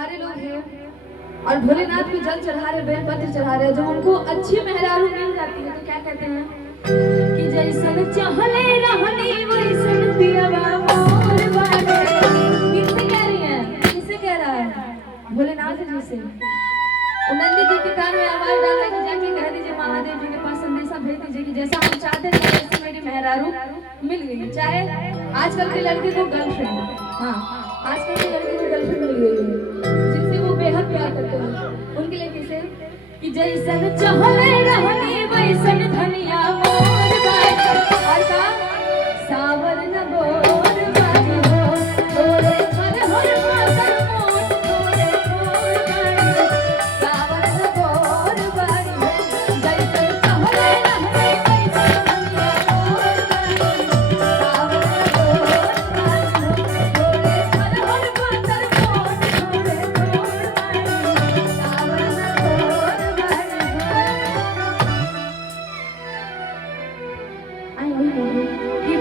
हमारे लोग हैं और भोलेनाथ को जल चढ़ा रहे, बेलपत्र चढ़ा रहे, जब उनको अच्छी मेहरारू मिल जाती है तो क्या कहते हैं कि जैसन चाहले रहनी वैसन पियवा मोर बाटे। किससे कह रही है, किससे कह रहा है? भोलेनाथ जी से। नंदी जी के कान में आवाज डालने की जाके कह दीजिए महादेव जी के पास संदेशा भेज दीजिए कि जैसा हम चाहते थे वैसे मेरी मेहरारू मिल गई। चाहे आजकल के लड़के को गर्लफ्रेंड, हाँ आजकल के लड़के को गर्लफ्रेंड मिल गई है जिनसे वो बेहद प्यार करते हैं, उनके लिए कैसे कि जैसन चाहले रहनी वैसन धनिया मोर बाटे। और का सावर न गोर बाजी हो तोरे पर हर पाकर मोर तोरे मोर बाटे। सावर न गोर बाजी हो जैसन चाहले रहनी वैसन धनिया मोर बाटे। सावर न गोर बाजी हो तोरे पर हर पाकर मोर तोरे मोर बाटे। सावर न गोर बाजी हो। आई वही कि